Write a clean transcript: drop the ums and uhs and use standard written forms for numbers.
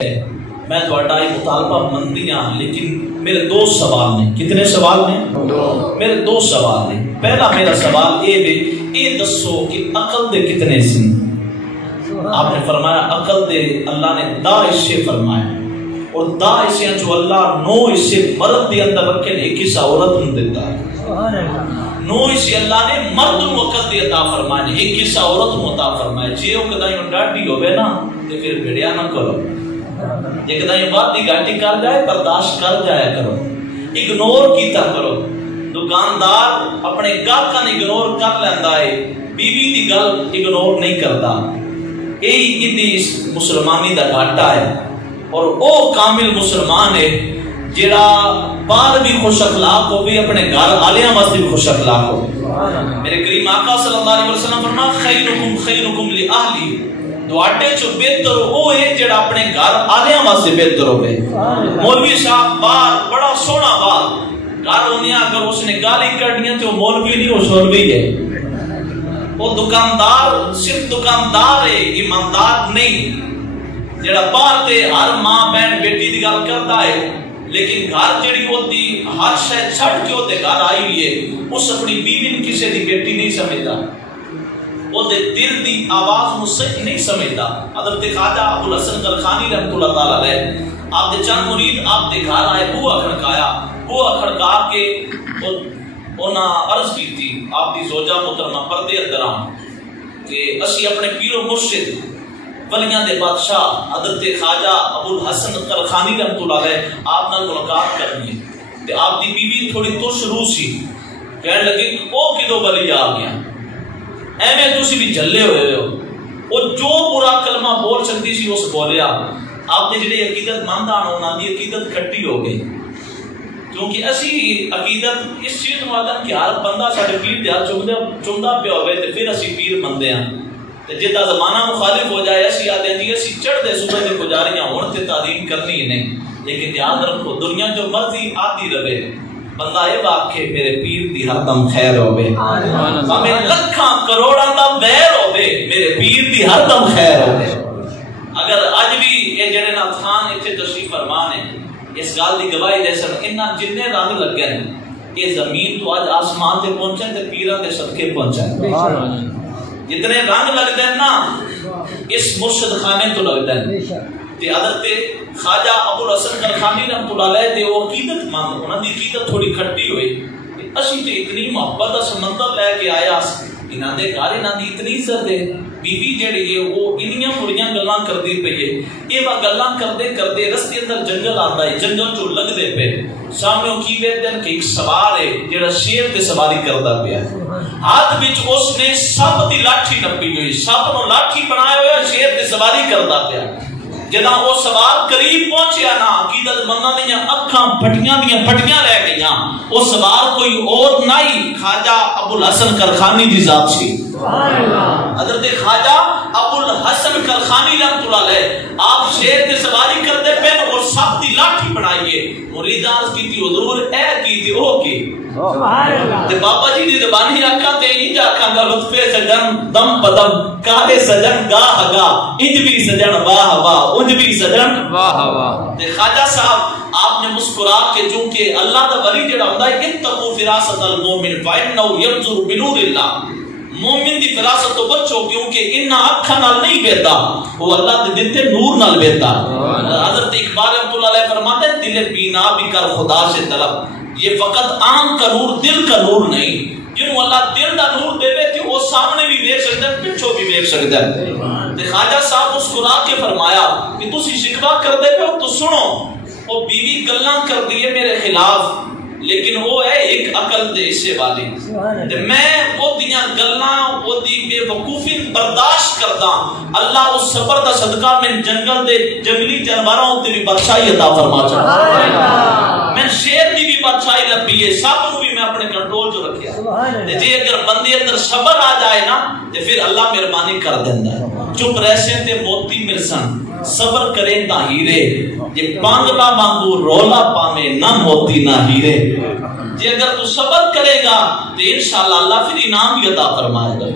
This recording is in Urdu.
میں تھوڑا مطالبہ منتی ہاں لیکن میرے دو سوال نے. کتنے سوال نے؟ میرے دو سوال نے. پہلا میرا سوال یہ دسو کہ عقل دے کتنے سن؟ آپ نے فرمایا عقل دے اللہ نے 10 حصے فرمائے اور 10 حصے جو اللہ 9 حصے مرد دے اندر رکھے نے 1 حصہ عورت نوں دیتا ہے. 9 حصے اللہ نے مرد نوں عقل دے عطا فرمائے 1 حصہ عورت نوں عطا فرمائے. جے او کدی ڈاڈی ہوے نا تے پھر بھڑیا نہ کرو. جے کدی بات دی گاٹی کر جائے برداشت کر جایا کرو. اگنور کیتا کرو. دکاندار اپنے گاہکاں اگنور کر لیندا ہے بیوی دی گل اگنور نہیں کرتا. یہی مسلمانی دا گھاٹا ہے. اور او کامل مسلمان ہے جڑا باہر بھی خوش اخلاق ہو بھی اپنے گھر آلیاں واسطے بھی خوش اخلاق ہو. میرے کریم آقا صلی اللہ علیہ وسلم فرمایا خیرکم خیرکم لأہلی. تواڈے چوں بہتر او ہے جڑا اپنے گھر آلیاں واسطے بہتر ہوے. مولوی صاحب باہر بڑا سونا باہر گھر ہونیا اگر اس نے گالی کڈنی تے وہ مولوی نہیں وہ سولوی ہے. وہ دکاندار صرف دکاندار ہے ایماندار نہیں. جڑا باہر تے ہر ماں بہن بیٹی دی گل کردا ہے لیکن گھر جڑی ہوتی ہر شے چھڈ کے اوتے گھر آئی ہوئی ہے اس اپنی بیوی نے کسے دی بیٹی نہیں سمجھدا. وہ دے دل دی آواز نو صحیح نہیں سمجھدا. حضرت خواجہ ابو الحسن کرخانی رحمۃ اللہ تعالی علیہ آپ دے چند مرید آپ دے گھر آئے بوہا کھڑکایا. بوہا کھڑکا کے انہاں عرض کی تھی آپ دی زوجہ محترمہ پردے اندر آن کہ اسی اپنے پیر و مرشد ولیاں دے بادشاہ حضرت خواجہ ابو الحسن کرخانی رحمۃ اللہ علیہ آپ نال ملاقات کرنی ہے. تے آپ دی بیوی تھوڑی تش روح سی کہنے لگی او کدو ولی آ گیا ایویں تسی بھی جھلے ہوئے ہو. وہ جو برا کلمہ بول سکتی سی اس بولیا. آپ نے جڑی عقیدت ماندان انہاں دی عقیدت کھٹی ہو گئی کیونکہ اسی عقیدت اس چیز نو آدم کہ ہر بندہ ساڈے پیر دے ہاتھ چومدا پیا ہوئے تے پھر اسی پیر مندے ہاں. تے جدا زمانہ مخالف ہو جائے اسی آدھے جی اسی چڑھ دے صبح دے پجاریاں ہون تے تعظیم کرنی ہی نہیں. لیکن یاد رکھو دنیا جو مرضی آتی رہے بندہ یہ واقعے میرے پیر دی ہر دم خیر ہوے. ہمیں لکھاں کروڑاں دا ویر ہوے میرے پیر دی ہر دم خیر ہوے. اگر اج بھی یہ جڑے نا تھان ایتھے تشریف فرما نے اس گل دی گواہی دے سن انہاں جنے رنگ لگے نے یہ زمین تو اج آسمان تے پہنچے تے پیراں دے صدقے پہنچے. جتنے رنگ لگتے ہیں نا اس مرشد خانے تو لگتے ہیں. تے حضرت خواجہ ابو الحسن کرخانی رحمۃ اللہ علیہ تے وہ عقیدت مند انہاں دی عقیدت تھوڑی کھٹی ہوئی. اسی تے اتنی محبت دا سمندر لے کے آیا انہاں دے گھر انہاں دی اتنی عزت ہے. بیوی جڑی ہے وہ انیاں بڑیاں گلاں کردی پئی ہے. یہ وا گلاں کردے کردے رستے اندر جنگل آندا ہے جنگل چوں لنگدے پے سامنے کی ویکھدے کہ ایک سوار ہے جڑا شیر تے سواری کردا پیا. ہاتھ وچ اس نے سپ دی لاٹھی نپی ہوئی سپ نو لاٹھی بنایا ہوا شیر تے سواری کردا پیا. جداں وہ سوار قریب پہنچیا نا عقیدت منداں دیاں اکھاں پھٹیاں دیاں پھٹیاں رہ گئیاں. وہ سوار کوئی اور نہیں خواجہ ابو الحسن کرخانی دی ذات سی. حضرت خواجہ ابو الحسن کرخانی رحمۃ اللہ علیہ آپ شیر تے سواری کرتے پے اور سپ دی لاٹھی بنائیے. مرید عرض کی تھی حضور اے کی تھی او کی تے بابا جی دی زبانی آکھا تے انج آکھاں گا لطفے سجن دم پدم کاہے سجن گاہ گاہ انج بھی سجن واہ واہ انج بھی سجن واہ واہ. تے خواجہ صاحب آپ نے مسکرا کے چونکہ اللہ دا ولی جڑا ہوندا ہے اتقوا فراست المؤمن فانه ينظر بنور اللہ. مومن دی فراست تو بچو کیونکہ انہاں اکھاں نال نہیں ویکھدا وہ اللہ دے دتے نور نال ویکھدا. حضرت اقبال رحمۃ اللہ علیہ فرماتے ہیں دل بینا بھی کر خدا سے طلب یہ فقط آنکھ کا نور دل کا نور نہیں. جنوں اللہ دل دا نور دے تے وہ سامنے بھی ویکھ سکدا ہے پیچھے بھی ویکھ سکدا ہے. تے خواجہ صاحب مسکرا کے فرمایا کہ تسی شکوا کردے پے ہو تو سنو او بیوی گلاں کردی ہے میرے خلاف لیکن وہ ہے ایک عقل دے حصے والی. میں وہ دیاں گلاں وہ دی بے وقوفی برداشت کردا. اللہ اس صبر دا صدقہ میں جنگل دے جنگلی جانوراں تے بھی بادشاہی عطا فرما چھڑا. میں شیر دی بھی بادشاہی لبھی ہے سب کو بھی میں اپنے کنٹرول جو رکھیا. تے جے اگر بندے اندر صبر آ جائے نا تے پھر اللہ مہربانی کر دیندا ہے. چپ رہسے تے موتی ملسن صبر کریں تا ہیرے یہ پانگلا مانگو رولا پاوے نہ موتی نہ ہیرے. جے اگر تو صبر کرے گا تو انشاءاللہ اللہ پھر انعام بھی عطا فرمائے گا.